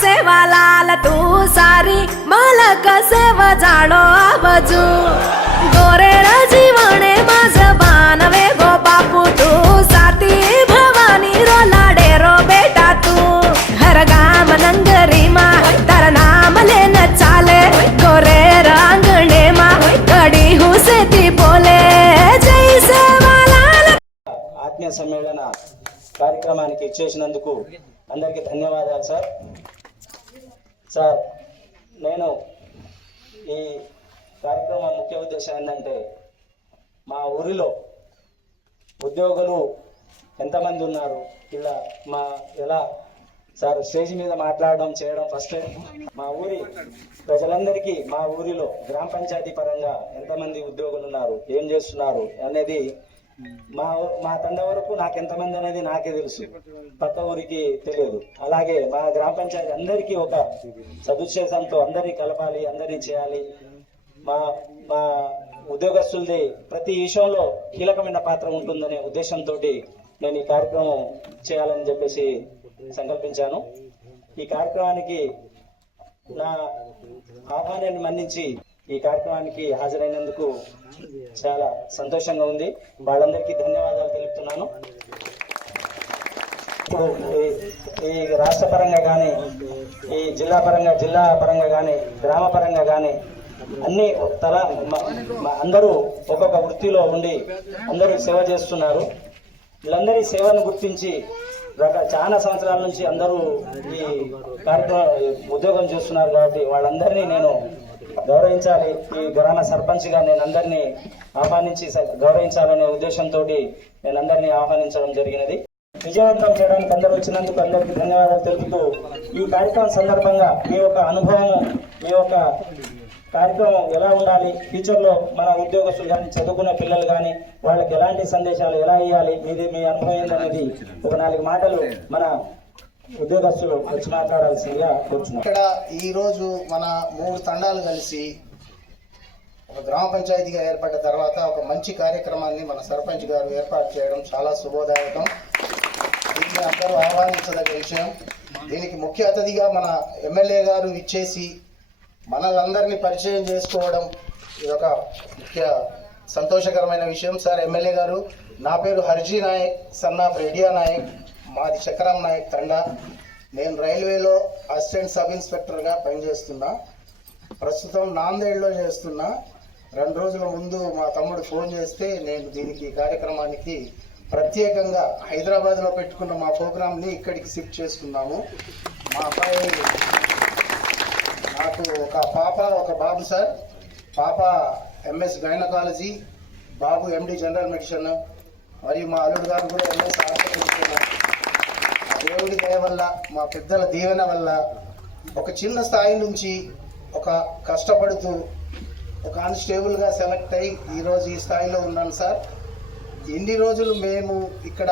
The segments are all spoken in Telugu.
सेवालाल तू सारी मालक सेवा जाणो आवजू गोरेड जीवने माझ बानवे गो बापू तू साती भवानी रो लाडे रो बेटा तू हर गाम नंगरी मा तर नाम लेन चाले गोरे रांगणे मा कडी हुसेती बोले जय सेवालाल। ఆత్మీయ సమ్మేళన కార్యక్రమానికి ఇచ్చేసినందుకు అందరికీ ధన్యవాదాలు సార్. సార్, నేను ఈ కార్యక్రమం ముఖ్య ఉద్దేశం ఏంటంటే మా ఊరిలో ఉద్యోగులు ఎంతమంది ఉన్నారు, ఇలా ఎలా సార్ స్టేజ్ మీద మాట్లాడడం చేయడం ఫస్ట్ మా ఊరి ప్రజలందరికీ మా ఊరిలో గ్రామ పంచాయతీ పరంగా ఎంతమంది ఉద్యోగులు ఉన్నారు, ఏం చేస్తున్నారు అనేది మా తండ వరకు నాకు ఎంతమంది అనేది నాకే తెలుసు, పక్క ఊరికి తెలియదు. అలాగే మా గ్రామ పంచాయతీ అందరికీ ఒక సదుద్దేశంతో అందరినీ కలపాలి, అందరినీ చేయాలి. మా మా ఉద్యోగస్తులది ప్రతి విషయంలో కీలకమైన పాత్ర ఉంటుందనే ఉద్దేశంతో నేను ఈ కార్యక్రమం చేయాలని చెప్పేసి సంకల్పించాను. ఈ కార్యక్రమానికి నా ఆహ్వానాన్ని మన్నించి ఈ కార్యక్రమానికి హాజరైనందుకు చాలా సంతోషంగా ఉంది. వాళ్ళందరికీ ధన్యవాదాలు తెలుపుతున్నాను. ఇప్పుడు ఈ రాష్ట్ర పరంగా కానీ, ఈ జిల్లా పరంగా కానీ, గ్రామ పరంగా కానీ అన్ని అందరూ ఒక్కొక్క వృత్తిలో ఉండి అందరూ సేవ చేస్తున్నారు. వీళ్ళందరి సేవను గుర్తించి చాలా సంవత్సరాల నుంచి అందరూ ఈ కార్యక్రమం ఉద్యోగం చేస్తున్నారు కాబట్టి వాళ్ళందరినీ నేను గౌరవించాలి. ఈ గ్రామ సర్పంచ్గా నేను అందరినీ ఆహ్వానించి గౌరవించాలనే ఉద్దేశంతో నేను అందరినీ ఆహ్వానించడం జరిగినది. విజయవంతం చేయడానికి అందరూ వచ్చినందుకు అందరికీ ధన్యవాదాలు తెలుపుతూ ఈ కార్యక్రమం సందర్భంగా మీ యొక్క అనుభవము, మీ యొక్క కార్యక్రమం ఎలా ఉండాలి, ఫ్యూచర్లో మన ఉద్యోగస్తులు కానీ, చదువుకునే పిల్లలు కానీ వాళ్ళకి ఎలాంటి సందేశాలు ఎలా ఇవ్వాలి, మీ అనుభవం ఏందనేది ఒక 4 మాటలు మన ఉద్యోగస్తులు వచ్చి మాట్లాడాల్సిందిగా కూర్చున్నాం. ఇక్కడ ఈరోజు మన 3 తండాలు కలిసి ఒక గ్రామ పంచాయతీగా ఏర్పడ్డ తర్వాత ఒక మంచి కార్యక్రమాన్ని మన సర్పంచ్ గారు ఏర్పాటు చేయడం చాలా శుభోదాయకం. దీన్ని అందరూ ఆహ్వానించదగ్గ విషయం. దీనికి ముఖ్య అతిథిగా మన ఎమ్మెల్యే గారు ఇచ్చేసి మనలందరినీ పరిచయం చేసుకోవడం ఇదొక ముఖ్య సంతోషకరమైన విషయం. సార్ ఎమ్మెల్యే గారు, నా పేరు హర్జీ నాయక్, సన్ ఆఫ్ రెడియా నాయక్, మాది చక్రం నాయక్ తండా. నేను రైల్వేలో అసిస్టెంట్ సబ్ ఇన్స్పెక్టర్గా పనిచేస్తున్నా. ప్రస్తుతం నాందేడ్లో చేస్తున్నా. 2 రోజుల ముందు మా తమ్ముడు ఫోన్ చేస్తే నేను దీనికి కార్యక్రమానికి ప్రత్యేకంగా హైదరాబాద్లో పెట్టుకున్న మా ప్రోగ్రామ్ని ఇక్కడికి షిఫ్ట్ చేసుకున్నాము. మా అబ్బాయి, నాకు ఒక పాప ఒక బాబు సార్. పాప ఎంఎస్ గైనకాలజీ, బాబు ఎండి జనరల్ మెడిసిన్, మరియు మా అల్లుడు గారు కూడా ఎంఎస్ ఆర్థోపెడిక్స్. దేవుడి దయ వల్ల, మా పెద్దల దీవెన వల్ల ఒక చిన్న స్థాయి నుంచి ఒక కష్టపడుతూ ఒక కానిస్టేబుల్గా సెలెక్ట్ అయ్యి ఈరోజు ఈ స్థాయిలో ఉన్నాను సార్. ఇన్ని రోజులు మేము ఇక్కడ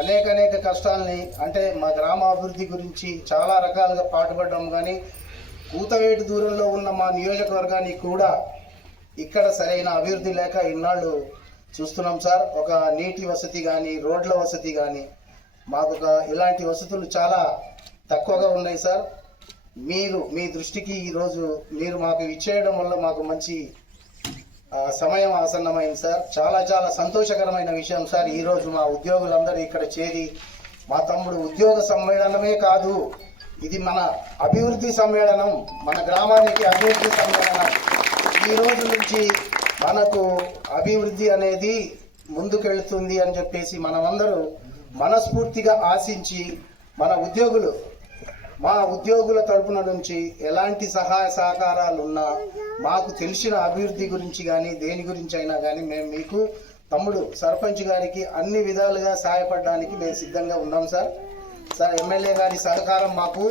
అనేక కష్టాలని, అంటే మా గ్రామ అభివృద్ధి గురించి చాలా రకాలుగా పాటుపడ్డాము. కానీ కూతవేటు దూరంలో ఉన్న మా నియోజకవర్గానికి కూడా ఇక్కడ సరైన అభివృద్ధి లేక ఇన్నాళ్ళు చూస్తున్నాం సార్. ఒక నీటి వసతి కానీ, రోడ్ల వసతి కానీ, మాకు ఇలాంటి వసతులు చాలా తక్కువగా ఉన్నాయి సార్. మీ దృష్టికి ఈరోజు మీరు మాకు ఇచ్చేయడం వల్ల మాకు మంచి సమయం ఆసన్నమైంది సార్. చాలా సంతోషకరమైన విషయం సార్. ఈరోజు మా ఉద్యోగులందరూ ఇక్కడ చేరి, మా తమ్ముడు ఉద్యోగ సమ్మేళనమే కాదు, ఇది మన అభివృద్ధి సమ్మేళనం, మన గ్రామానికి అభివృద్ధి సమ్మేళనం. ఈ రోజు నుంచి మనకు అభివృద్ధి అనేది ముందుకెళ్తుంది అని చెప్పేసి మనమందరూ మనస్ఫూర్తిగా ఆశించి, మా ఉద్యోగుల తరపున నుంచి ఎలాంటి సహాయ సహకారాలు ఉన్నా, మాకు తెలిసిన అభివృద్ధి గురించి కానీ దేని గురించి అయినా కానీ మేము మీకు తమ్ముడు సర్పంచ్ గారికి అన్ని విధాలుగా సహాయపడడానికి మేము సిద్ధంగా ఉన్నాం సార్. ఎమ్మెల్యే గారి సహకారం మాకు,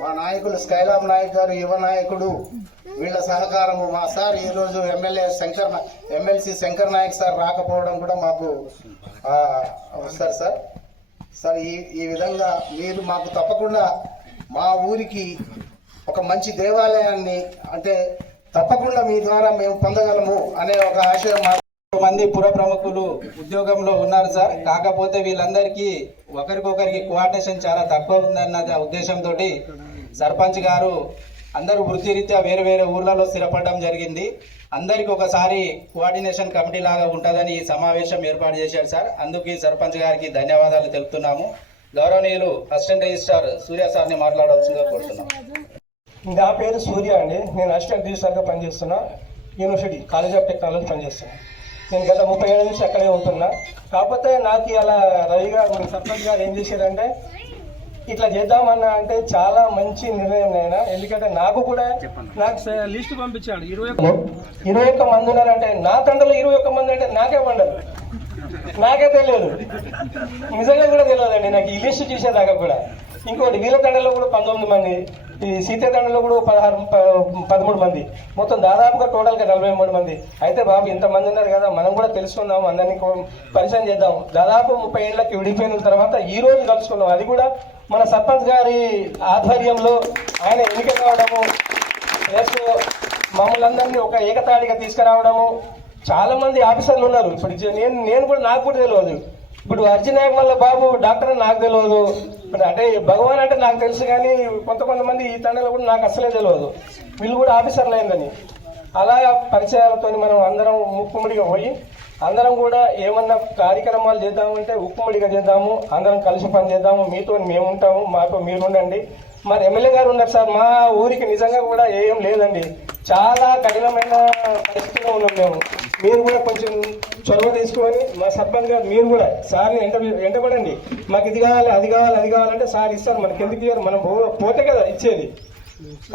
మా నాయకులు స్కైలాబ్ నాయక్ గారు యువ నాయకుడు, వీళ్ళ సహకారము మా సార్ ఈరోజు ఎమ్మెల్సీ శంకర్ నాయక్ సార్ రాకపోవడం కూడా మాకు వస్తారు సార్. సార్ ఈ విధంగా మీరు మాకు తప్పకుండా మా ఊరికి ఒక మంచి దేవాలయాన్ని అంటే తప్పకుండా మీ ద్వారా మేము పొందగలము అనే ఒక ఆశయం మంది పుర ప్రముఖులు ఉద్యోగంలో ఉన్నారు సార్. కాకపోతే వీళ్ళందరికీ ఒకరికొకరికి కోఆర్డినేషన్ చాలా తక్కువ ఉందన్న ఉద్దేశంతో సర్పంచ్ గారు అందరూ వృత్తిరీత్యా వేరు వేరే ఊర్లలో స్థిరపడడం జరిగింది. అందరికి ఒకసారి కోఆర్డినేషన్ కమిటీ లాగా ఉంటుందని ఈ సమావేశం ఏర్పాటు చేశారు సార్. అందుకు సర్పంచ్ గారికి ధన్యవాదాలు తెలుపుతున్నాము. గౌరవనీయులు అసిస్టెంట్ రిజిస్ట్రార్ సూర్య సార్ని మాట్లాడవలసిందిగా కోరుతున్నాం. నా పేరు సూర్య అండి. నేను అసిస్టెంట్ రిజిస్ట్రార్గా పనిచేస్తున్నా. యూనివర్సిటీ కాలేజ్ ఆఫ్ టెక్నాలజీ పనిచేస్తున్నా. నేను గత 30 ఏళ్ళ నుంచి అక్కడే ఉంటున్నా. కాకపోతే నాకు అలా రవి గారు మన సర్పంచ్ గారు ఏం చేశారంటే ఇట్లా చేద్దామన్నా అంటే చాలా మంచి నిర్ణయం అయినా. ఎందుకంటే నాకు లిస్టు పంపించాడు 21 మంది ఉన్నారంటే నా తండ్రిలో 21 మంది అంటే నాకే పండదు, నాకే తెలియదు, నిజంగా కూడా తెలియదండి నాకు ఈ లిస్టు చూసేదాకా కూడా. ఇంకోటి వీళ్ళ తండ్రిలో కూడా 19 మంది, ఈ సీత తండ్రిలో కూడా 13 మంది, మొత్తం దాదాపుగా టోటల్గా 43 మంది. అయితే బాబు ఇంతమంది ఉన్నారు కదా, మనం కూడా తెలుసుకుందాం, అందరినీ పరిచయం చేద్దాం. దాదాపు 30 ఏళ్ళకి విడిపోయిన తర్వాత ఈ రోజు కలుసుకున్నాం. అది కూడా మన సర్పంచ్ గారి ఆధ్వర్యంలో ఆయన ఎన్నిక కావడము, ప్లస్ మమ్మల్ని అందరినీ ఒక ఏకతాటిగా తీసుకురావడము. చాలా మంది ఆఫీసర్లు ఉన్నారు. ఇప్పుడు నేను కూడా నాకు కూడా తెలియదు. ఇప్పుడు అర్జునాయక్ వల్ల బాబు డాక్టర్ అని నాకు తెలియదు. అంటే భగవాన్ అంటే నాకు తెలుసు, కానీ కొంతమంది ఈ తండ్రిలో కూడా నాకు అసలే తెలియదు. వీళ్ళు కూడా ఆఫీసర్లు అయిందని అలా పరిచయాలతో మనం అందరం ఉక్కుముడిగా పోయి అందరం కూడా ఏమన్నా కార్యక్రమాలు చేద్దామంటే ఉక్కుముడిగా చేద్దాము, అందరం కలిసి పని చేద్దాము. మీతో మేము ఉంటాము, మాతో మీరు ఉండండి. మరి ఎమ్మెల్యే గారు ఉన్నారు సార్. మా ఊరికి నిజంగా కూడా ఏం లేదండి, చాలా కఠినమైన పరిస్థితిలో ఉన్నాం మేము. మీరు కూడా కొంచెం చొరవ తీసుకొని మా సర్పంచ్ గారు మీరు కూడా సార్ని ఎంటపడండి. మాకు ఇది కావాలి, అది కావాలి, అది కావాలంటే సార్ ఇస్తారు. మనకి ఎందుకు ఇవ్వరు, మనం పోతే కదా ఇచ్చేది.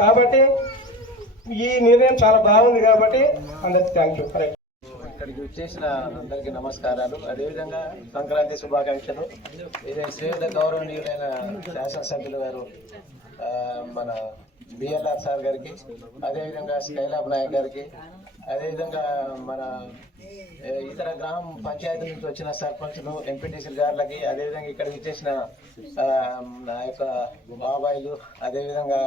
కాబట్టి ఈ నిర్ణయం చాలా బాగుంది. కాబట్టి అందరికి థ్యాంక్ యూ. ఇక్కడికి వచ్చేసిన అందరికీ నమస్కారాలు. అదేవిధంగా సంక్రాంతి శుభాకాంక్షలు. ఇదే శ్రీయుత గౌరవనీయులైన శాసనసభ్యులు గారు మన బిఎల్ఆర్ సార్ గారికి, అదేవిధంగా స్కైలాబ్ నాయక్ గారికి, అదేవిధంగా మన ఇతర గ్రామ పంచాయతీ నుంచి వచ్చిన సర్పంచులు, ఎంపీటీసీ గారులకి, అదేవిధంగా ఇక్కడ ఇచ్చేసిన నా యొక్క బాబాయిలు, అదేవిధంగా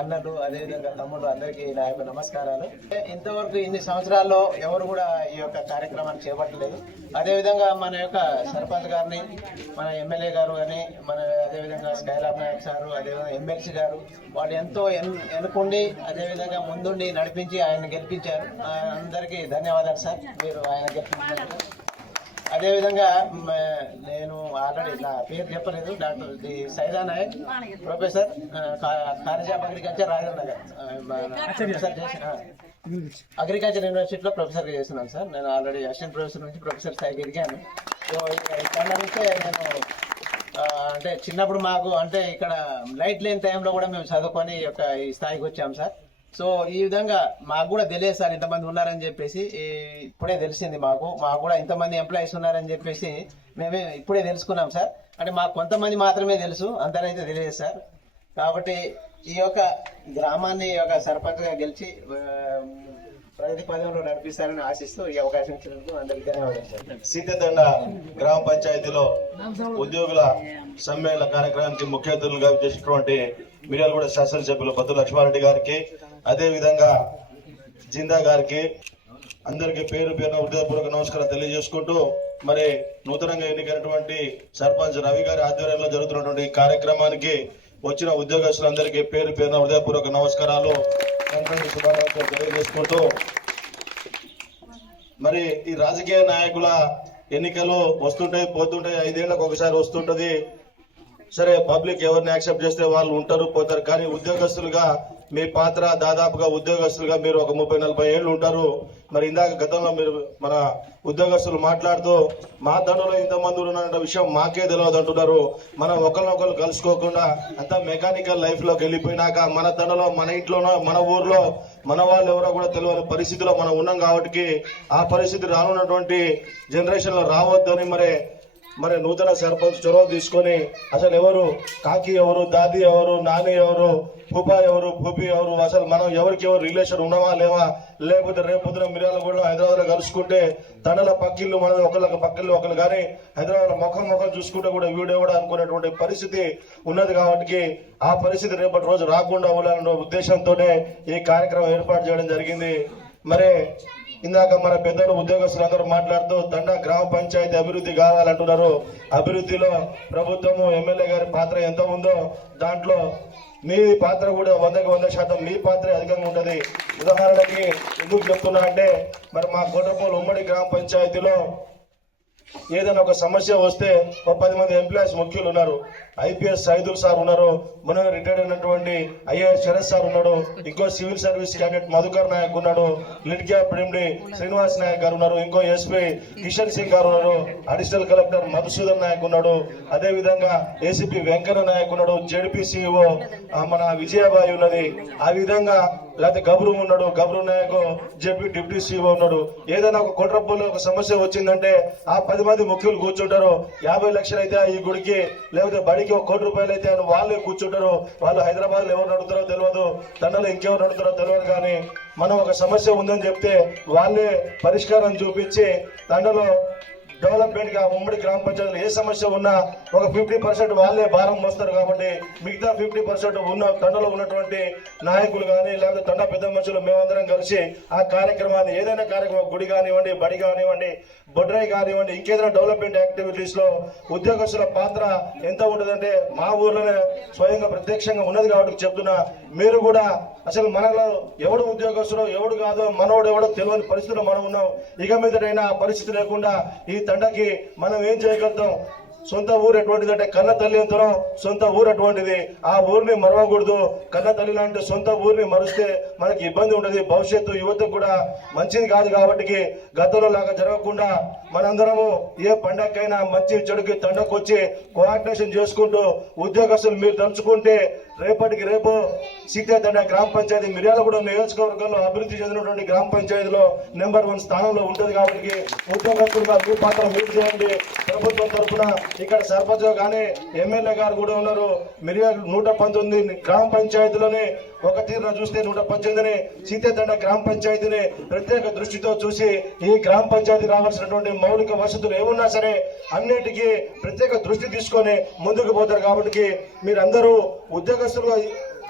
అన్నలు, అదేవిధంగా తమ్ముళ్ళు అందరికీ నా యొక్క నమస్కారాలు. ఇంతవరకు ఇన్ని సంవత్సరాల్లో ఎవరు కూడా ఈ యొక్క కార్యక్రమాన్ని చేపట్టలేదు. అదేవిధంగా మన యొక్క సర్పంచ్ గారిని, మన ఎమ్మెల్యే గారు కానీ, మన అదేవిధంగా స్కైలాబ్ నాయక్ సారు, అదేవిధంగా ఎమ్మెల్సీ గారు, వాళ్ళు ఎంతో ఎన్నుకుండి అదేవిధంగా ముందుండి నడిపించి ఆయన గెలిపించారు. అందరికీ ధన్యవాదాలు సార్, మీరు ఆయన గెలిపించారు. అదేవిధంగా నేను ఆల్రెడీ నా పేరు చెప్పలేదు, doctor Saida Naik, professor, college of agriculture, Rajendra Nagar, professor చేసిన అగ్రికల్చర్ యూనివర్సిటీలో ప్రొఫెసర్గా చేస్తున్నాను సార్. నేను ఆల్రెడీ అసిస్టెంట్ ప్రొఫెసర్ నుంచి ప్రొఫెసర్ స్థాయికి ఎదిగాను. సో ఇక్కడ నుంచే నేను అంటే చిన్నప్పుడు మాకు అంటే ఇక్కడ లైట్ లేని టైంలో కూడా మేము చదువుకొని ఈ స్థాయికి వచ్చాం సార్. సో ఈ విధంగా మాకు కూడా తెలియదు సార్ ఇంతమంది ఉన్నారని చెప్పేసి. ఇప్పుడే తెలిసింది మాకు కూడా ఇంతమంది ఎంప్లాయీస్ ఉన్నారని చెప్పేసి మేమే ఇప్పుడే తెలుసుకున్నాం సార్. అంటే మాకు కొంతమంది మాత్రమే తెలుసు, అందరైతే తెలియదు సార్. కాబట్టి ఈ యొక్క గ్రామాన్ని ఈ యొక్క సర్పంచ్గా గెలిచి ప్రగతి పదంలో నడిపిస్తారని ఆశిస్తూ ఈ అవకాశం ఇచ్చినందుకు అందరికీ ధన్యవాదాలు సార్. సీతదండ గ్రామ పంచాయతీలో ఉద్యోగుల సమ్మేళన కార్యక్రమానికి ముఖ్య అతిథులుగా చేసినటువంటి మిర్యాలగూడ శాసనసభ్యులు బద్దు లక్ష్మారెడ్డి గారికి, అదేవిధంగా జిందా గారికి, అందరికీ పేరు పేరున హృదయపూర్వక నమస్కారం తెలియజేసుకుంటూ, మరి నూతనంగా ఎన్నికైనటువంటి సర్పంచ్ రవి గారి ఆధ్వర్యంలో జరుగుతున్నటువంటి కార్యక్రమానికి వచ్చిన ఉద్యోగస్తులందరికీ పేరు పేరున హృదయపూర్వక నమస్కారాలు, శుభాకాంక్షలు తెలియజేసుకుంటూ, మరి ఈ రాజకీయ నాయకుల ఎన్నికలు వస్తుంటాయి, పోతుంటాయి, 5 ఏళ్లకు ఒకసారి వస్తుంటది. సరే, పబ్లిక్ ఎవరిని యాక్సెప్ట్ చేస్తే వాళ్ళు ఉంటారు, పోతారు. కానీ ఉద్యోగస్తులుగా మీ పాత్ర దాదాపుగా ఉద్యోగస్తులుగా మీరు ఒక 30-40 ఏళ్ళు ఉంటారు. మరి ఇందాక గతంలో మీరు మన ఉద్యోగస్తులు మాట్లాడుతూ మా దండలో ఇంతమంది ఉన్న విషయం మాకే తెలియదు అంటున్నారు. మనం ఒకరినొకరు కలుసుకోకుండా అంతా మెకానికల్ లైఫ్ లోకి వెళ్ళిపోయినాక మన దండలో, మన ఇంట్లోనో, మన ఊర్లో మన వాళ్ళు ఎవరో కూడా తెలియని పరిస్థితిలో మనం ఉన్నాం. కాబట్టి ఆ పరిస్థితి రానున్నటువంటి జనరేషన్ లో రావద్దని మరి మరి నూతన సర్పంచ్ చొరవ తీసుకొని అసలు ఎవరు కాకి ఎవరు, దాది ఎవరు, నాని ఎవరు, పూపా ఎవరు, భూపి ఎవరు, అసలు మనం ఎవరికి ఎవరు రిలేషన్ ఉన్నావా లేవా, లేకపోతే రేపు పొద్దున మిర్యాల కూడా హైదరాబాద్ లో కలుసుకుంటే తండల పక్కిళ్ళు మనది ఒకళ్ళకి పక్కిళ్ళు ఒకళ్ళు కానీ హైదరాబాద్ లో ముఖం చూసుకుంటే కూడా వీడియో కూడా అనుకునేటువంటి పరిస్థితి ఉన్నది. కాబట్టి ఆ పరిస్థితి రేపటి రోజు రాకుండా ఉండాలనే ఉద్దేశంతోనే ఈ కార్యక్రమం ఏర్పాటు చేయడం జరిగింది. మరి ఇందాక మన పెద్దలు ఉద్యోగస్తులు అందరూ మాట్లాడుతూ తండా గ్రామ పంచాయతీ అభివృద్ధి కావాలంటున్నారు. అభివృద్ధిలో ప్రభుత్వము, ఎమ్మెల్యే గారి పాత్ర ఎంత ఉందో దాంట్లో మీ పాత్ర కూడా 100% మీ పాత్ర అధికంగా ఉంటది. ఉదాహరణకి ఎందుకు చెప్తున్నా అంటే మరి మా కోటపోలు ఉమ్మడి గ్రామ పంచాయతీలో ఏదైనా ఒక సమస్య వస్తే ఒక 10 మంది ఎంప్లాయీస్ ముఖ్యులు ఉన్నారు. ఐపీఎస్ సైదుల్ సార్ ఉన్నారు, మొన్న రిటైర్డ్ అయినటువంటి ఐఏఎస్ శరత్ సార్ ఉన్నాడు, ఇంకో civil service cadet Madhukar Naik ఉన్నాడు, లిడ్ క్యాప్ ఎండి శ్రీనివాస్ నాయక్ గారు ఉన్నారు, ఇంకో ఎస్పీ కిషన్ సింగ్ గారు ఉన్నారు, అడిషనల్ కలెక్టర్ మధుసూదన్ నాయక్ ఉన్నాడు, అదే విధంగా ఏసీపీ వెంకన్న నాయక్ ఉన్నాడు, జెడ్పీ సిఇఓ మన విజయబాయి ఉన్నది, ఆ విధంగా లేకపోతే గబ్రు ఉన్నాడు, గబ్రు నాయక్ జెడ్పీ డిప్యూటీ సిఇఓ ఉన్నాడు. ఏదైనా ఒక కోట్రపల్లిలో ఒక సమస్య వచ్చిందంటే ఆ 10 మంది ముఖ్యులు కూర్చుంటారు. 50 లక్షలు అయితే ఈ గుడికి, లేకపోతే బడికి 1 కోటి రూపాయలు అయితే అని వాళ్ళే కూర్చుంటారు. వాళ్ళు హైదరాబాద్ లో ఎవరు నడుతారో తెలియదు, తండలో ఇంకెవరు నడుతారో తెలియదు. కానీ మనం ఒక సమస్య ఉందని చెప్తే వాళ్ళే పరిష్కారం చూపించి తండలో డెవలప్మెంట్ గా ఉమ్మడి గ్రామ పంచాయతీలో ఏ సమస్య ఉన్నా ఒక 50% వాళ్ళే భారం మోస్తారు. కాబట్టి మిగతా 50% ఉన్న తండలో ఉన్నటువంటి నాయకులు కానీ లేకపోతే తండ పెద్ద మనుషులు మేమందరం కలిసి ఆ కార్యక్రమాన్ని, ఏదైనా కార్యక్రమం, గుడి కానివ్వండి, బడి కానివ్వండి, బొడ్రాయి కానివ్వండి, ఇంకేదైనా డెవలప్మెంట్ యాక్టివిటీస్ లో ఉద్యోగస్తుల పాత్ర ఎంత ఉంటుందంటే మా ఊర్లోనే స్వయంగా ప్రత్యక్షంగా ఉన్నది. కాబట్టి చెప్తున్నా, మీరు కూడా అసలు మనలో ఎవడు ఉద్యోగస్తుడో ఎవడు కాదో, మనోడు ఎవడో తెలియని పరిస్థితిలో మనం ఉన్నాం. ఇక మీదటైనా ఆ పరిస్థితి లేకుండా ఈ తండకి మనం ఏం చేయగలుగుతాం? సొంత ఊరు ఎటువంటిది అంటే కన్న తల్లి అంతరం సొంత ఊరు అటువంటిది. ఆ ఊరిని మరవకూడదు. కన్న తల్లి లాంటి సొంత ఊరిని మరిస్తే మనకి ఇబ్బంది ఉంటుంది. భవిష్యత్తు యువతకు కూడా మంచిది కాదు. కాబట్టి గతంలో లాగా జరగకుండా మనందరము ఏ పండగకైనా మంచి చెడుకి తండకు వచ్చి కోఆర్డినేషన్ చేసుకుంటూ ఉద్యోగస్తులు మీరు తలుచుకుంటే రేపటికి రేపు సీతాతండ గ్రామ పంచాయతీ మిర్యాలగూడెం నియోజకవర్గంలో అభివృద్ధి చెందినటువంటి గ్రామ పంచాయతీలో నెంబర్ 1 స్థానంలో ఉంటుంది. కాబట్టి ఉద్యోగస్తులుగా మీ పాత్ర మీరు చేయండి. ప్రభుత్వం తరఫున ఇక్కడ సర్పంచ్ కానీ ఎమ్మెల్యే గారు కూడా ఉన్నారు. మిర్యాల 119 గ్రామ పంచాయతీలోనే ఒక తీరున చూస్తే 118ని సీతాతండ గ్రామ పంచాయతీని ప్రత్యేక దృష్టితో చూసి ఈ గ్రామ పంచాయతీ రావాల్సినటువంటి మౌలిక వసతులు ఏమున్నా సరే అన్నిటికీ ప్రత్యేక దృష్టి తీసుకొని ముందుకు పోతారు. కాబట్టి మీరందరూ ఉద్యోగస్తులుగా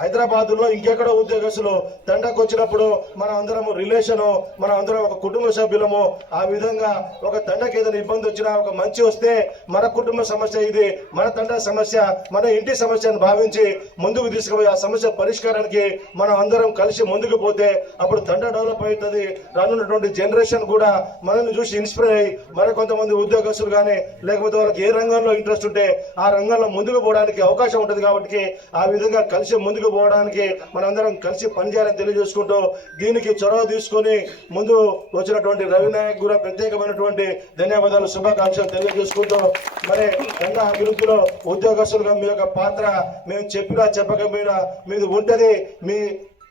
హైదరాబాద్ లో ఇంకెక్కడో ఉద్యోగస్తులు తండకు వచ్చినప్పుడు మనం అందరం రిలేషను, మనం అందరం ఒక కుటుంబ సభ్యులము. ఆ విధంగా ఒక తండకి ఏదైనా ఇబ్బంది వచ్చినా, ఒక మంచి వస్తే మన కుటుంబ సమస్య ఇది, మన తండ సమస్య, మన ఇంటి సమస్యను భావించి ముందుకు తీసుకుపోయి ఆ సమస్య పరిష్కారానికి మనం అందరం కలిసి ముందుకు పోతే అప్పుడు తండ డెవలప్ అవుతుంది. రానున్నటువంటి జనరేషన్ కూడా మనల్ని చూసి ఇన్స్పైర్ అయ్యి మరి కొంతమంది ఉద్యోగస్తులు కానీ లేకపోతే వాళ్ళకి ఏ రంగంలో ఇంట్రెస్ట్ ఉంటే ఆ రంగంలో ముందుకు పోవడానికి అవకాశం ఉంటుంది. కాబట్టి ఆ విధంగా కలిసి ముందుకు పోవడానికి మనందరం కలిసి పనిచేయాలని తెలియజేసుకుంటూ దీనికి చొరవ తీసుకొని ముందు వచ్చినటువంటి రవి నాయక్ కూడా ప్రత్యేకమైనటువంటి ధన్యవాదాలు, శుభాకాంక్షలు తెలియజేసుకుంటూ మరి తండ అభివృద్ధిలో ఉద్యోగస్తులుగా మీ యొక్క పాత్ర మేము చెప్పినా చెప్పకపోయినా మీది ఉంటది. మీ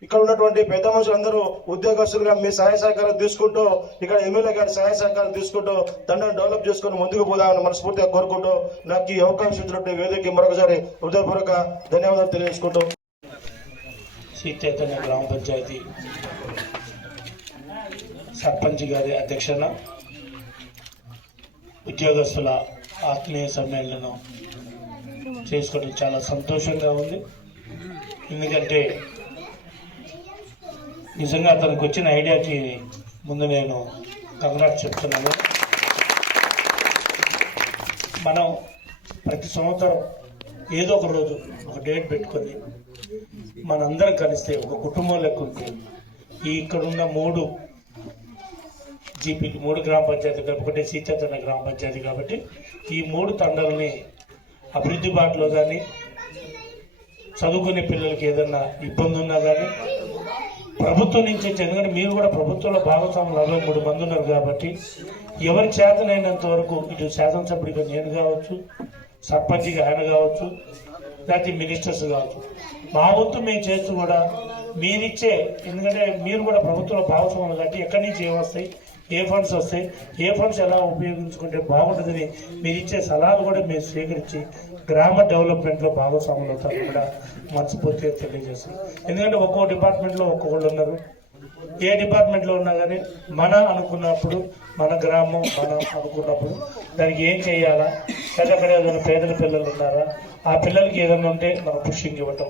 ఇక్కడ ఉన్నటువంటి పెద్ద మనుషులందరూ ఉద్యోగస్తులుగా మీ సహాయ సహకారం తీసుకుంటూ, ఇక్కడ ఎమ్మెల్యే గారి సహాయ సహకారం తీసుకుంటూ తండ్రిని డెవలప్ చేసుకుని ముందుకు పోదామని మనస్ఫూర్తిగా కోరుకుంటూ నాకు ఈ అవకాశం ఇచ్చినటువంటి వేదికకి మరొకసారి హృదయపూర్వక ధన్యవాదాలు తెలియజేసుకుంటూ సీతాతండ గ్రామ పంచాయతీ సర్పంచ్ గారి అధ్యక్షన ఉద్యోగస్తుల ఆత్మీయ సమ్మేళనం చేసుకోవడం చాలా సంతోషంగా ఉంది. ఎందుకంటే నిజంగా తనకు వచ్చిన ఐడియాకి ముందు నేను కంగ్రాట్స్ చెప్తున్నాను. మనం ప్రతి సంవత్సరం ఏదో ఒక రోజు ఒక డేట్ పెట్టుకొని మనందరం కలిస్తే ఒక కుటుంబం లెక్క ఉంటే ఇక్కడున్న 3 జీపీలు 3 గ్రామ పంచాయతీ ఒకటే సీతాతండ గ్రామ పంచాయతీ. కాబట్టి ఈ 3 తండాలని అభివృద్ధి బాటలో కానీ చదువుకునే పిల్లలకి ఏదన్నా ఇబ్బంది ఉన్నా కానీ ప్రభుత్వం నుంచి, ఎందుకంటే మీరు కూడా ప్రభుత్వంలో భాగస్వాములు 43 మంది ఉన్నారు. కాబట్టి ఎవరి చేతనైనంత వరకు ఇటు శాసనసభ్యుడిగా నేను కావచ్చు, సర్పంచ్గా ఆయన కావచ్చు, లేకపోతే మినిస్టర్స్ కావచ్చు, మా వంతు మేము చేస్తూ కూడా మీరిచ్చే, ఎందుకంటే మీరు కూడా ప్రభుత్వంలో భాగస్వాములు కాబట్టి ఎక్కడి నుంచి ఏమొస్తాయి ఏ ఫండ్స్ వస్తాయి, ఏ ఫండ్స్ ఎలా ఉపయోగించుకుంటే బాగుంటుందని మీరు ఇచ్చే సలహాలు కూడా మీరు స్వీకరించి గ్రామ డెవలప్మెంట్లో భాగస్వాములు అవుతారని కూడా మనస్ఫూర్తిగా తెలియజేస్తుంది. ఎందుకంటే ఒక్కో డిపార్ట్మెంట్లో ఒక్కొక్కళ్ళు ఉన్నారు. ఏ డిపార్ట్మెంట్లో ఉన్నా కానీ మన అనుకున్నప్పుడు, మన గ్రామం మనం అనుకున్నప్పుడు దానికి ఏం చేయాలా, అక్కడ ఏదైనా పేదల పిల్లలు ఉన్నారా, ఆ పిల్లలకి ఏదైనా ఉంటే మనం పుషింగ్ ఇవ్వటం,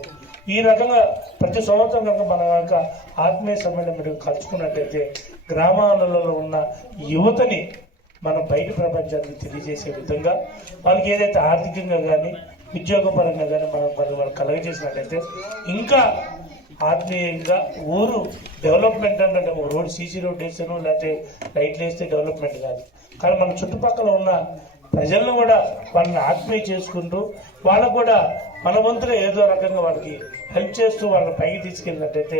ఈ రకంగా ప్రతి సంవత్సరం కనుక మన యొక్క ఆత్మీయ సమ్మేళనం కలుసుకున్నట్టయితే గ్రామాలలో ఉన్న యువతని మనం బయట ప్రపంచానికి తెలియజేసే విధంగా వాళ్ళకి ఏదైతే ఆర్థికంగా కానీ ఉద్యోగపరంగా కానీ మనం వాళ్ళు కలగజేసినట్టయితే ఇంకా ఆత్మీయంగా ఊరు డెవలప్మెంట్ అంటే రోడ్ సీసీ రోడ్ వేస్తాను లేకపోతే లైట్లు వేస్తే డెవలప్మెంట్ కాదు, కానీ మన చుట్టుపక్కల ఉన్న ప్రజలను కూడా వాళ్ళని ఆత్మీయ చేసుకుంటూ వాళ్ళకు కూడా మన వంతుగా ఏదో రకంగా వాళ్ళకి హెల్ప్ చేస్తూ వాళ్ళని పైకి తీసుకెళ్ళినట్టయితే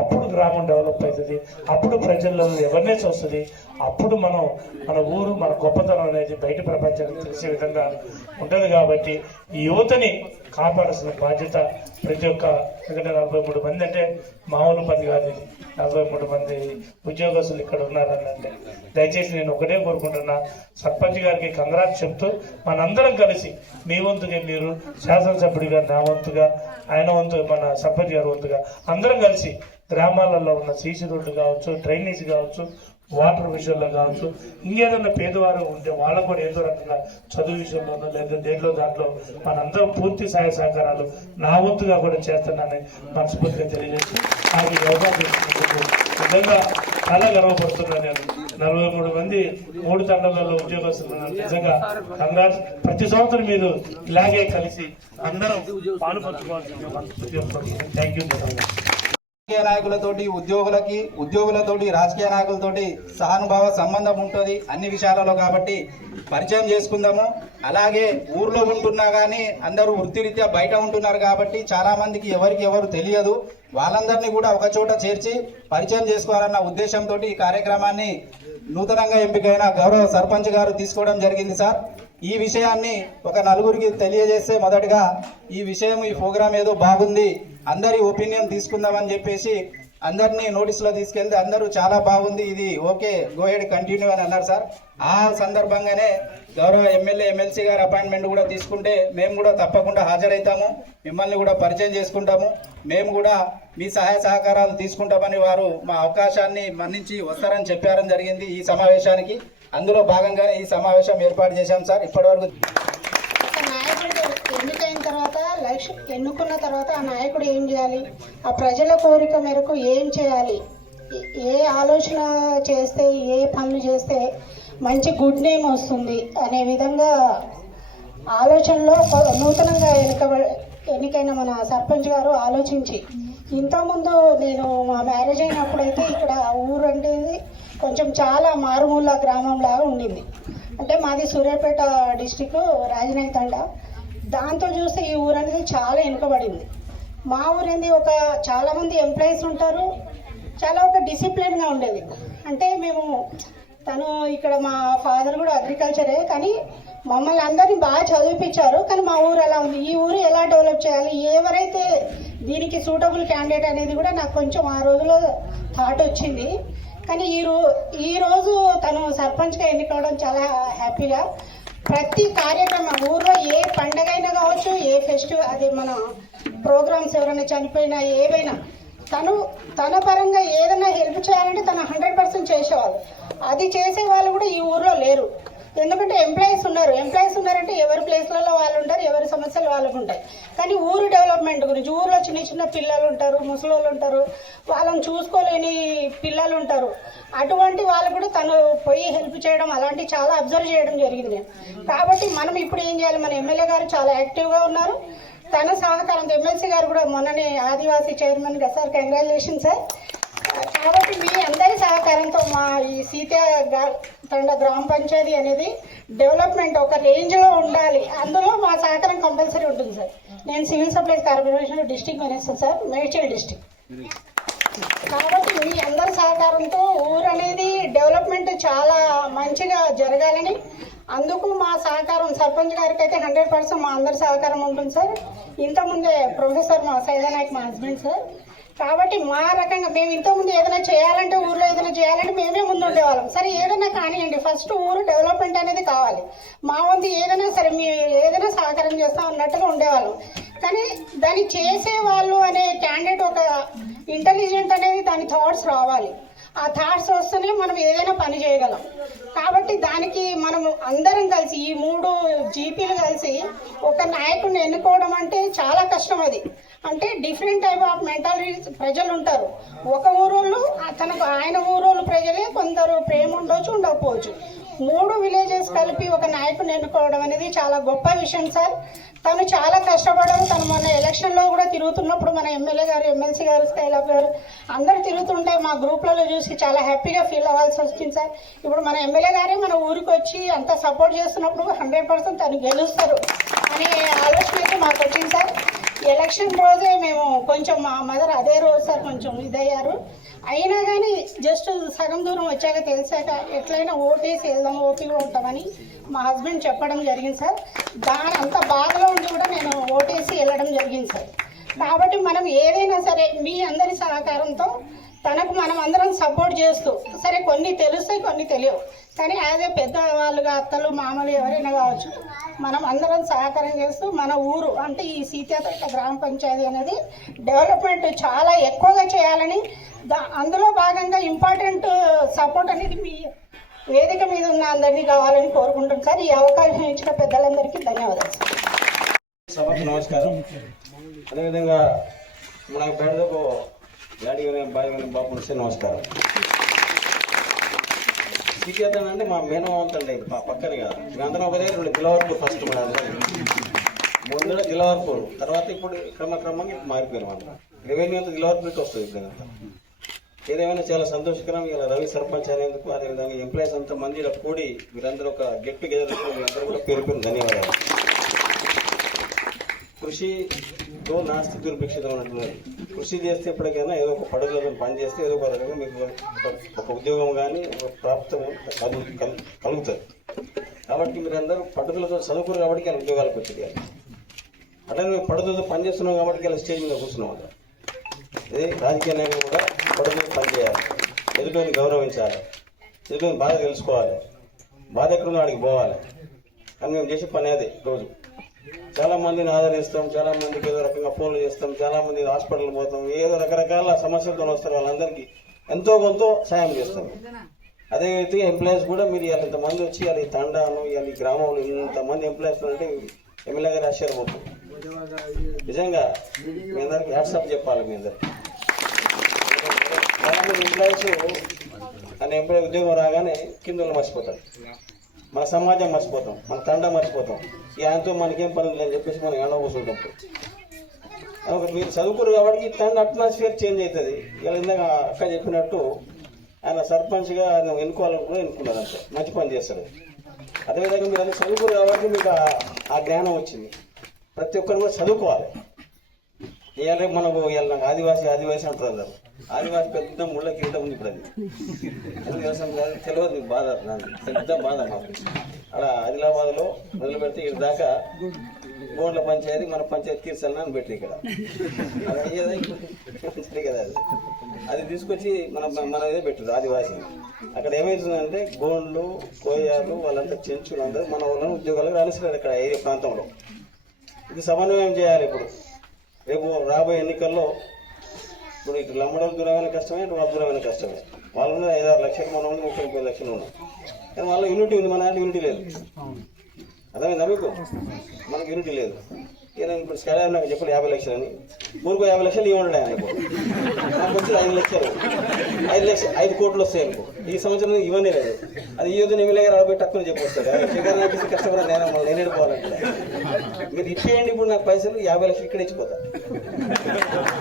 అప్పుడు గ్రామం డెవలప్ అవుతుంది, అప్పుడు ప్రజల్లో అవేర్నెస్ వస్తుంది, అప్పుడు మన ఊరు మన గొప్పతనం అనేది బయట ప్రపంచానికి తెలిసే విధంగా ఉంటుంది. కాబట్టి ఈ యువతని కాపాడాల్సిన బాధ్యత ప్రతి ఒక్క, ఎందుకంటే 43 మంది అంటే మామూలు పని కాదు, 43 మంది ఉద్యోగస్తులు ఇక్కడ ఉన్నారని అంటే దయచేసి నేను ఒకటే కోరుకుంటున్నా, సర్పంచ్ గారికి కంగ్రాట్స్ చెప్తూ మనందరం కలిసి మీ వంతుగా మీరు శాసనసభ్యుడిగా, నా వంతుగా, ఆయన వంతుగా, మన సర్పంచ్ గారి వంతుగా అందరం కలిసి గ్రామాలలో ఉన్న సీసీ రోడ్లు కావచ్చు, డ్రైనేజ్ కావచ్చు, వాటర్ విషయంలో కావచ్చు, ఇంకేదన్నా పేదవారు ఉంటే వాళ్ళకు కూడా ఏదో రకంగా చదువు విషయంలోనో లేదా దేంట్లో దాంట్లో మనందరం పూర్తి సహాయ సహకారాలు నా వంతుగా కూడా చేస్తున్నానని మనస్ఫూర్తిగా తెలియజేస్తూ నాకు ఈ అవకాశం ఇచ్చినందుకు నిజంగా చాలా గర్వపడుతున్నాను. నేను 43 మంది 3 తండాలలో ఉద్యోగస్తున్నారు. నిజంగా కంగ్రాట్స్. ప్రతి సంవత్సరం మీరు ఇలాగే కలిసి అందరం పాలుపంచుకోవాల్సిందిగా మనస్ఫూర్తిగా థ్యాంక్ యూ. రాజకీయ నాయకులతోటి ఉద్యోగులతోటి రాజకీయ నాయకులతోటి సహానుభావ సంబంధం ఉంటుంది అన్ని విషయాలలో, కాబట్టి పరిచయం చేసుకుందాము. అలాగే ఊర్లో ఉంటున్నా కానీ అందరూ వృత్తిరీత్యా బయట ఉంటున్నారు కాబట్టి చాలా మందికి ఎవరు తెలియదు. వాళ్ళందరినీ కూడా ఒక చోట చేర్చి పరిచయం చేసుకోవాలన్న ఉద్దేశంతో ఈ కార్యక్రమాన్ని నూతనంగా ఎంపికైన గౌరవ సర్పంచ్ గారు తీసుకోవడం జరిగింది. సార్, ఈ విషయాన్ని ఒక నలుగురికి తెలియజేస్తే, మొదటగా ఈ ప్రోగ్రామ్ ఏదో బాగుంది, అందరి ఒపీనియన్ తీసుకుందామని చెప్పేసి అందరినీ నోటీసులో తీసుకెళ్తే అందరూ చాలా బాగుంది, ఇది ఓకే, గో హెడ్ కంటిన్యూ అని అన్నారు. సార్, ఆ సందర్భంగానే గౌరవ ఎమ్మెల్యే ఎమ్మెల్సీ గారి అపాయింట్మెంట్ కూడా తీసుకుంటే మేము కూడా తప్పకుండా హాజరవుతాము, మిమ్మల్ని కూడా పరిచయం చేసుకుంటాము, మేము కూడా మీ సహాయ సహకారాలు తీసుకుంటామని వారు మా అవకాశాన్ని మన్నించి వస్తారని చెప్పారని జరిగింది ఈ సమావేశానికి. అందులో భాగంగానే ఈ సమావేశం ఏర్పాటు చేశాం. సార్, ఇప్పటివరకు నాయకుడు ఎన్నికైన తర్వాత ఎన్నుకున్న తర్వాత ఆ నాయకుడు ఏం చేయాలి, ఆ ప్రజల కోరిక మేరకు ఏం చేయాలి, ఏ ఆలోచన చేస్తే, ఏ పనులు చేస్తే మంచి గుడ్ నేమ్ వస్తుంది అనే విధంగా ఆలోచనలో నూతనంగా ఎన్నికైన మన సర్పంచ్ గారు ఆలోచించి, ఇంతకుముందు నేను మా మ్యారేజ్ అయినప్పుడైతే ఇక్కడ ఊరు అనేది కొంచెం చాలా మారుమూల గ్రామం లాగా ఉండింది. అంటే మాది సూర్యాపేట డిస్టిక్ రాజనైతండ. దాంతో చూస్తే ఈ ఊరు అనేది చాలా వెనుకబడింది. మా ఊరేంది చాలామంది ఎంప్లాయీస్ ఉంటారు, చాలా డిసిప్లిన్గా ఉండేది. అంటే తను ఇక్కడ మా ఫాదర్ కూడా అగ్రికల్చరే, కానీ మమ్మల్ని అందరినీ బాగా చదివిపించారు. కానీ మా ఊరు ఎలా ఉంది, ఈ ఊరు ఎలా డెవలప్ చేయాలి, ఎవరైతే దీనికి సూటబుల్ క్యాండిడేట్ అనేది కూడా నాకు కొంచెం ఆ రోజులో థాట్ వచ్చింది. కానీ ఈ రోజు తను సర్పంచ్గా ఎన్నికవడం చాలా హ్యాపీగా. ప్రతి కార్యక్రమం ఊర్లో ఏ పండగ అయినా కావచ్చు, ఏ ఫెస్టివల్, అదే మన ప్రోగ్రామ్స్ ఎవరైనా చనిపోయినా ఏవైనా తన పరంగా ఏదైనా హెల్ప్ చేయాలంటే తను 100% చేసేవాళ్ళు. అది చేసే వాళ్ళు కూడా ఈ ఊర్లో లేరు. ఎందుకంటే ఎంప్లాయీస్ ఉన్నారంటే ఎవరి ప్లేస్లలో వాళ్ళు ఉంటారు, ఎవరి సమస్యలు వాళ్ళకు ఉంటాయి. కానీ ఊరు డెవలప్మెంట్ గురించి, ఊర్లో చిన్న చిన్న పిల్లలు ఉంటారు, ముసలోళ్ళు ఉంటారు, వాళ్ళని చూసుకోలేని పిల్లలు ఉంటారు. అటువంటి వాళ్ళు కూడా తను పోయి హెల్ప్ చేయడం, అలాంటివి చాలా అబ్జర్వ్ చేయడం జరిగింది. కాబట్టి మనం ఇప్పుడు ఏం చేయాలి, మన ఎమ్మెల్యే గారు చాలా యాక్టివ్గా ఉన్నారు. తన సహకారంతో ఎమ్మెల్సీ గారు కూడా మొన్ననే ఆదివాసీ చైర్మన్గా, సార్ కంగ్రాచులేషన్ సార్. కాబట్టి మీ అందరి సహకారంతో మా ఈ సీతాతండ గ్రామ పంచాయతీ అనేది డెవలప్మెంట్ ఒక రేంజ్లో ఉండాలి. అందులో మా సహకారం కంపల్సరీ ఉంటుంది సార్. నేను civil supplies corporation district minister sir, Medchal district. కాబట్టి మీ అందరి సహకారంతో ఊరు అనేది డెవలప్మెంట్ చాలా మంచిగా జరగాలని, అందుకు మా సహకారం సర్పంచ్ గారికి అయితే 100% మా అందరి సహకారం ఉంటుంది సార్. ఇంతకుముందే ప్రొఫెసర్ మా సైదానాయక్ మా హస్బెండ్ సార్. కాబట్టి మా రకంగా మేము ఇంతకుముందు ఏదైనా చేయాలంటే, ఊర్లో ఏదైనా చేయాలంటే మేమే ముందు ఉండేవాళ్ళం. సరే ఏదైనా కానివ్వండి, ఫస్ట్ ఊరు డెవలప్మెంట్ అనేది కావాలి. మా వంతు ఏదైనా సరే మేము ఏదైనా సహకారం చేస్తాం అన్నట్టుగా ఉండేవాళ్ళం. కానీ దాన్ని చేసేవాళ్ళు అనే క్యాండిడేట్ ఒక ఇంటెలిజెంట్ అనేది దాని థాట్స్ రావాలి. ఆ థాట్స్ వస్తేనే మనం ఏదైనా పని చేయగలం. కాబట్టి దానికి మనము అందరం కలిసి ఈ 3 జీపీలు కలిసి ఒక నాయకుడిని ఎన్నుకోవడం అంటే చాలా కష్టం. అది అంటే డిఫరెంట్ టైప్ ఆఫ్ మెంటాలిటీ ప్రజలు ఉంటారు. ఒక ఊరోళ్ళు ఆయన ఊరోళ్ళు ప్రజలే కొందరు ప్రేమ ఉండొచ్చు, ఉండకపోవచ్చు. 3 విలేజెస్ కలిపి ఒక నాయకుడిని ఎన్నుకోవడం అనేది చాలా గొప్ప విషయం సార్. తను చాలా కష్టపడరు. తను మొన్న ఎలక్షన్లో కూడా తిరుగుతున్నప్పుడు మన ఎమ్మెల్యే గారు, ఎమ్మెల్సీ గారు, స్కైలాబ్ గారు అందరు తిరుగుతుంటే మా గ్రూప్లలో చూసి చాలా హ్యాపీగా ఫీల్ అవ్వాల్సి వచ్చింది సార్. ఇప్పుడు మన ఎమ్మెల్యే గారే మన ఊరికి వచ్చి అంత సపోర్ట్ చేస్తున్నప్పుడు 100% తను గెలుస్తారు అనే ఆలోచన అయితే మాకు వచ్చింది సార్. ఎలక్షన్ రోజే మేము కొంచెం మా మదర్ అదే రోజు సార్ కొంచెం ఇదయ్యారు. అయినా కానీ జస్ట్ సగం దూరం వచ్చాక తెలిసాక ఎట్లయినా ఓటేసి వెళ్దాం, ఓపీగా ఉంటామని మా హస్బెండ్ చెప్పడం జరిగింది సార్. దాని అంత బాధలో ఉండి కూడా నేను ఓటేసి వెళ్ళడం జరిగింది సార్. కాబట్టి మనం ఏదైనా సరే మీ అందరి సహకారంతో తనకు మనం అందరం సపోర్ట్ చేస్తూ, సరే కొన్ని తెలుస్తాయి కొన్ని తెలియవు, కానీ యాజ్ ఏ పెద్దవాళ్ళుగా అత్తలు మామలు ఎవరైనా కావచ్చు, మనం అందరం సహకారం చేస్తూ మన ఊరు అంటే ఈ సీతాపేట గ్రామ పంచాయతీ అనేది డెవలప్మెంట్ చాలా ఎక్కువగా చేయాలని, అందులో భాగంగా ఇంపార్టెంట్ సపోర్ట్ అనేది మీ వేదిక మీద ఉన్న అందరినీ కావాలని కోరుకుంటున్నాం సార్. ఈ అవకాశం ఇచ్చిన పెద్దలందరికీ ధన్యవాదాలు సార్. సభకు నమస్కారం. అదేవిధంగా మన పేదకు డాడీ బాయ్ బాబు వస్తే నమస్కారం. సీకేతన్ అంటే మా మేనవంతండి, మా పక్కనే కదా. మేమందరం ఒక దగ్గర 2 జిల్లవరపూర్ ఫస్ట్ మన ముందు జిల్లవరపూర్, తర్వాత ఇప్పుడు క్రమక్రమంగా మారిపోయారు. మనం రెవెన్యూ అంతా జిల్లవరపూర్కి వస్తుంది. ఇప్పుడు ఏదేమైనా చాలా సంతోషకరం. ఇలా రవి సర్పంచ్ అనేందుకు, అదేవిధంగా ఎంప్లాయీస్ అంతా మంది ఇలా కూడి మీరందరూ ఒక గెట్ టుగెదర్, మీరందరూ కూడా పేరు పేరు ధన్యవాదాలు. కృషితో నాస్తి దుర్భిక్షితం అంటున్నారు. కృషి చేస్తే ఎప్పటికైనా ఏదో ఒక పడుదల పని చేస్తే ఏదో ఒక రకంగా మీకు ఒక ఉద్యోగం కానీ ఒక ప్రాప్తం కలుగుతుంది. కాబట్టి మీరందరూ పట్టుదలతో చదువుకున్నారు కాబట్టి ఇలా ఉద్యోగాలకు వచ్చేది. అట్లనే మేము పట్టుదలతో పని చేస్తున్నాం కాబట్టి ఇలా స్టేజ్ మీద కూర్చున్నాం. అలా ఇది రాజకీయ నాయకులు కూడా పట్టుదలతో పనిచేయాలి, ఎదుటిని గౌరవించాలి, ఎదుటిని బాధ తెలుసుకోవాలి, బాధ ఎక్కడున్నా వాడికి పోవాలి. కానీ మేము చేసే పని అదే. రోజు చాలా మందిని ఆదరిస్తాం, చాలా మందికి ఏదో రకంగా ఫోన్లు చేస్తాం, చాలా మంది హాస్పిటల్ పోతాం, ఏదో రకరకాల సమస్యలతో వస్తారు. వాళ్ళందరికీ ఎంతో కొంత సాయం చేస్తాం. అదే రీతిగా ఎంప్లాయీస్ కూడా మీరు ఇవాళ ఇంతమంది వచ్చి ఇవాళ ఈ తండాను, ఇవాళ ఈ గ్రామంలో ఇంతమంది ఎంప్లాయీస్ అంటే ఎమ్మెల్యే గారు ఆశ్చర్యపోతాం. నిజంగా మీ అందరికి వాట్సాప్ చెప్పాలి. మీ అందరికి చాలా మంది ఎంప్లాయీస్ అనే ఎంప్లాయీ ఉద్యోగం రాగానే కింద మర్చిపోతారు, మన సమాజం మర్చిపోతాం, మన తండా మర్చిపోతాం. ఆయనతో మనకేం పనులు అని చెప్పేసి మనం ఎండ కూర్చుంటాం. మీరు చదువుకోరు కాబట్టి తండ అట్మాస్ఫియర్ చేంజ్ అవుతుంది. ఇలా ఇందాక అక్క చెప్పినట్టు ఆయన సర్పంచ్గా ఆయన ఎన్నుకోవాలని కూడా ఎన్నుకున్నారు. అంతే మంచి పని చేస్తారు. అదేవిధంగా మీరు అన్ని చదువుకోరు కాబట్టి మీకు ఆ జ్ఞానం వచ్చింది. ప్రతి ఒక్కరు కూడా చదువుకోవాలి. ఇవాళ మనకు ఇవాళ నాకు ఆదివాసీ అంటారు అందరు. ఆదివాసీ పెద్ద ముళ్ళ కిరీటం ఉంది. ఇప్పుడు అది వ్యవసాయం తెలియదు బాధ, పెద్ద బాధ మాకు. అలా ఆదిలాబాద్లో మొదలు పెడితే ఇక్కడ దాకా గోండ్ల పంచాయతీ మన పంచాయతీ తీర్చాలని అని పెట్టి ఇక్కడ అది అయ్యేది కదా. అది తీసుకొచ్చి మన ఇదే పెట్టారు ఆదివాసీ. అక్కడ ఏమవుతుందంటే గోండ్లు, కోయాలు వాళ్ళంతా చెంచులు అందరూ మన వాళ్ళని ఉద్యోగాలకు రాణిస్తారు ఇక్కడ ఏరియా ప్రాంతంలో. ఇది సమన్వయం చేయాలి. ఇప్పుడు రేపు రాబోయే ఎన్నికల్లో ఇప్పుడు ఇటు లంబడోలు దూరమైన కష్టమే, ఇటు వాళ్ళ దూరమైన కష్టమే. వాళ్ళు 5-6 లక్షలు, మన 30-40 లక్షలు ఉన్నాం. కానీ వాళ్ళ యూనిటీ ఉంది, మన యూనిటీ లేదు. అర్థమైందా మీకు? మనకు యూనిటీ లేదు. నేను ఇప్పుడు స్కాలర్ నాకు చెప్పాలి 50 లక్షలని, ఊరుకో 50 లక్షలు ఇవ్వండి అనుకో, నాకు వచ్చి 5 లక్షలు, 5 కోట్లు వస్తాయి అనుకో. ఈ సంవత్సరం ఇవన్నీ లేదు. అది ఈ రోజు ఎమ్మెల్యే గారు అడబెట్టి తక్కువ చెప్పొస్తాడు. శేఖర్ నాకు ఇస్తే కష్టపడ నేను వెళ్ళిపోవాలంటే మీరు ఇచ్చేయండి. ఇప్పుడు నాకు పైసలు 50 లక్షలు ఇక్కడ ఇచ్చిపోతా,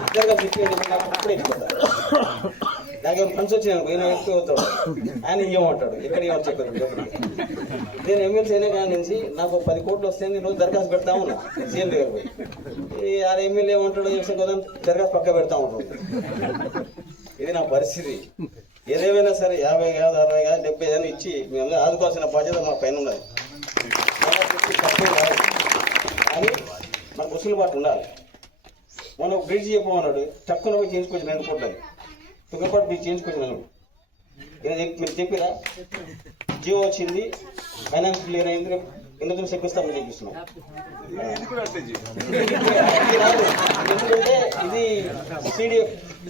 ఇద్దరు ఇచ్చేయండి, నాకు ఇక్కడ ఇచ్చిపోతా. నాకేం పని వచ్చినాను ఈయన ఎక్కువ అవుతాడు, ఆయన ఇవ్వమంటాడు. ఎక్కడ ఇవ్వచ్చు చెప్పారు. నేను ఎమ్మెల్సీ అయినా కానీ నుంచి నాకు 10 కోట్లు వస్తే నేను రోజు దరఖాస్తు పెడతా ఉన్నా సీఎం దగ్గర పోయి. ఈ ఆ ఎమ్మెల్యే ఏమంటాడో చేస్తే కదా దరఖాస్తు పక్క పెడతా ఉంటాడు. ఇది నా పరిస్థితి. ఏదేమైనా సరే 50 కాదు, 60 కాదు, 70 అని ఇచ్చి మీ అందరూ ఆదుకోవాల్సిన బాధ్యత మా పైన ఉన్నది. తప్పే కాదు, కానీ మనకు ఉసులుబాటు ఉండాలి. మనం బ్రిడ్జ్ చెప్పమన్నాడు, తక్కువ పోయి చేయించుకొచ్చి 2 కోట్లది తుగ్గపాటు మీరు చేయించుకొచ్చినాను. మీరు చెప్పిరా జియో వచ్చింది, ఫైనాన్స్ క్లియర్ అయింది, రేపు ఇంద్రధనుష్ చెప్పిస్తామని చెప్పిస్తున్నాం. ఎందుకంటే ఇది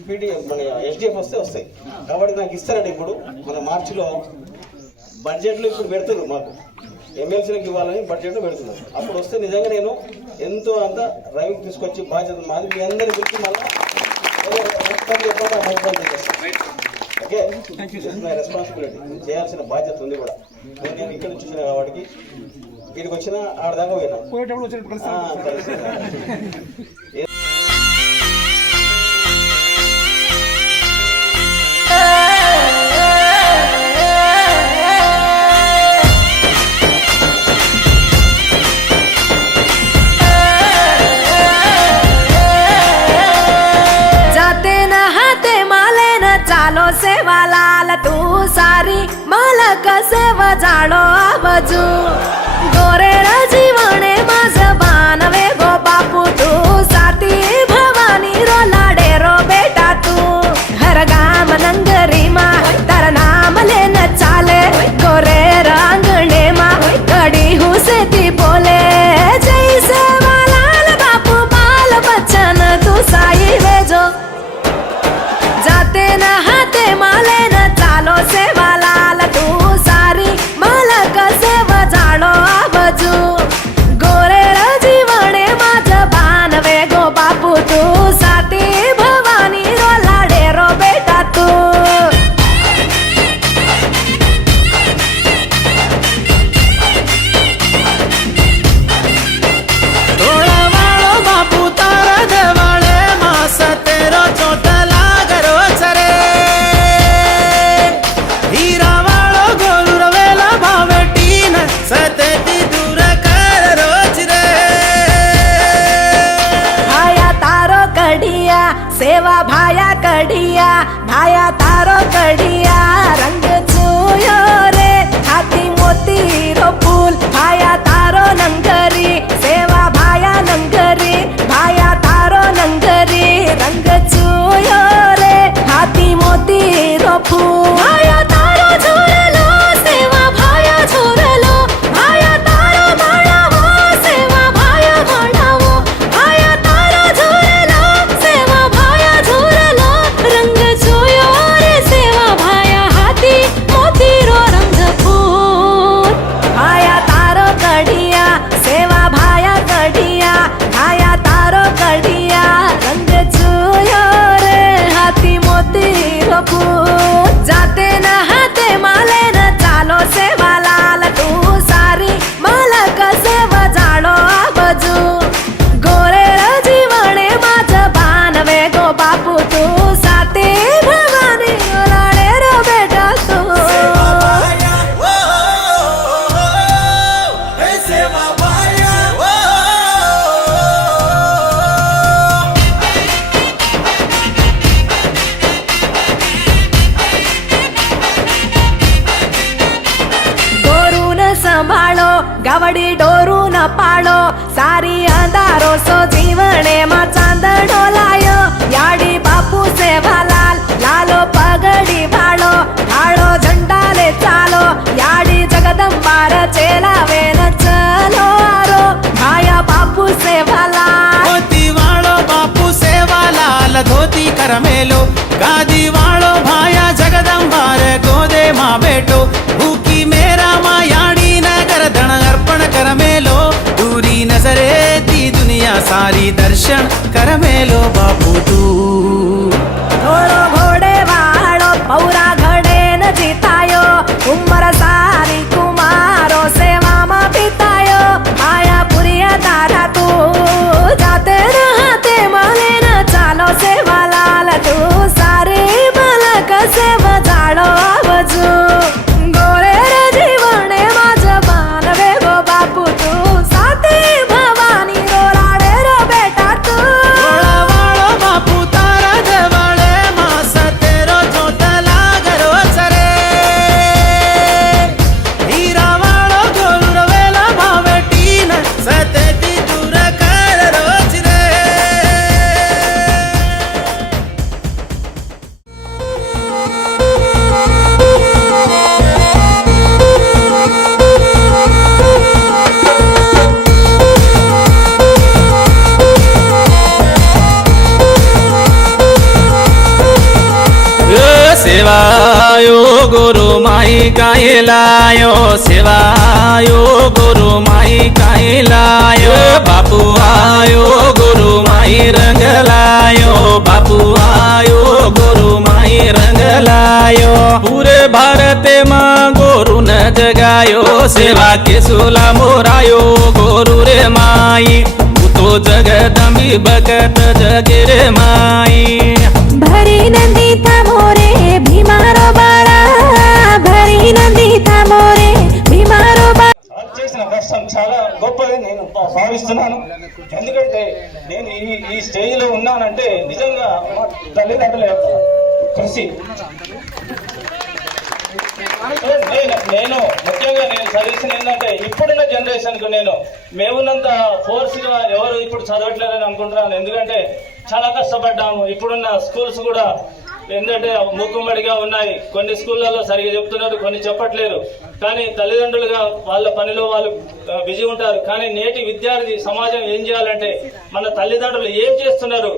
పీడిఎఫ్ మన ఎస్డిఎఫ్ వస్తాయి కాబట్టి నాకు ఇస్తారండి. ఇప్పుడు మన మార్చిలో బడ్జెట్లో ఇప్పుడు పెడుతున్నారు, మాకు ఎమ్మెల్సీలకు ఇవ్వాలని బడ్జెట్లో పెడుతున్నారు. అప్పుడు వస్తే నిజంగా నేను ఎంతో అంత డ్రైవింగ్ తీసుకొచ్చి బాధ్యత మాది మీ అందరి గురించి మళ్ళీ ఓకే రెస్పాన్సిబిలిటీ చేయాల్సిన బాధ్యత ఉంది కూడా. నేను ఇక్కడ నుంచి వచ్చిన కాబట్టి వీడికి వచ్చిన ఆడదాకా పోయినా सेवालाल तू सारी मालक सेवा जाडो आवाजू गोरेळ जीवने माझ बानवे गो बापू तू साती भवानी रो लाडे रो बेटा तू हर गाम नंगरी मा तर नाम लेन चाले गोरे रांगणे मा कडी हुसे ती बोले जय सेवालाल बापू बाल बच्चन तू साई वेजो जाते न हाते माले न चालो सेवालाल तू सारी मालक सेवा जाडो आवाजू गोरेळ जीवने माझ बानवे गो बापू तू साती भवानी रो लाडे रो बेटा तू बापू तारा देवाळे मास तेरो चोटला सतेती दूर कर रोज रे भाया तारो कडिया सेवा भाया कडिया भाया तारो कडिया रंग चुयो रे हाती मोती रो फूल भाया तारो नंगरी सेवा भाया नंगरी भाया तारो नंगरी रंग चुयो रे हाती मोती रो फूल भाया तारो झोरलो सेवा भाया झोरलो जाते न हाते माले न चालो सेवालाल तू सारी मालक सेवा जाडो आवाजू गोरेळ जीवने माझ बानवे गो बापू तू साती भवानी लाडे रो बेटा तू संभाळो गावडी डोरू न पाळो सारी अंधारो सो जीवने मा चांदणो लायो याडी बापू सेवालाल लालो पगडी भाळो भाळो झंडाले चालो याडी जगदंबार चेलावे न चलो आरो भाया बापू सेवालाल धोती वाळो बापू सेवालाल धोती करमेलो गादी वाळो भाया जगदंबार गोदे मा बेटो भूकी मेरा मा याडी धन अर्पण कर मेलो दूरी नजरे ती दुनिया सारी दर्शन कर मेलो बापू तू घोड़ो घोड़े वाळो पौरा घडे न जितायो उमर सारी कुमारो सेवा मा पितायो आया पुरिया तारा तू जाते न हाते माले न चालो सेवालाल तू सारे मालक सेवा जाडो आवाजू गोरेळ जीवने माझ बानवे गो बापू तू साती भवानी रो लाडे रो बेटा तू वाळो बापू माई कायलायो सेवायो गुरु माई कायलायो बापू आयो गुरु माई रंग लायो बापू आयो गुरु माई रंग लायो पूरे भारत में गुरु न जगायो सेवा के सुला मोरायो गुरु रे माई तो जगदंबी भगत जगे रे माई भरी नंदी था मोरे भीमारो बाळा भरी नंदी था मोरे भीमारो बाळा చేసిన కష్టం చాలా గొప్పది నేను భావిస్తున్నాను. ఎందుకంటే నేను ఈ స్టేజ్లో ఉన్నానంటే నిజంగా మా తల్లిదండ్రుల యొక్క కృషి. నేను ముఖ్యంగా నేను సజెషన్ ఏంటంటే ఇప్పుడున్న జనరేషన్కు మేమున్నంత ఫోర్స్గా ఎవరు ఇప్పుడు చదవట్లేదని అనుకుంటున్నాను. ఎందుకంటే చాలా కష్టపడ్డాము. ఇప్పుడున్న స్కూల్స్ కూడా ఏంటంటే మూకుమ్మడిగా ఉన్నాయి. కొన్ని స్కూళ్ళల్లో సరిగా చెప్తున్నారు, కొన్ని చెప్పట్లేరు. కానీ తల్లిదండ్రులుగా వాళ్ళ పనిలో వాళ్ళు బిజీ ఉంటారు. కానీ నేటి విద్యార్థి సమాజం ఏం చేయాలంటే మన తల్లిదండ్రులు ఏం చేస్తున్నారు,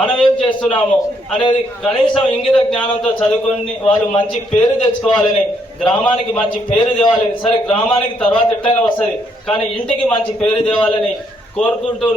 మనం ఏం చేస్తున్నాము అనేది కనీసం ఇంగిత జ్ఞానంతో చదువుకొని వాళ్ళు మంచి పేరు తెచ్చుకోవాలని, గ్రామానికి మంచి పేరు తేవాలని. సరే గ్రామానికి తర్వాత ఎట్టైనా వస్తుంది, కానీ ఇంటికి మంచి పేరు తేవాలని కోరుకుంటూ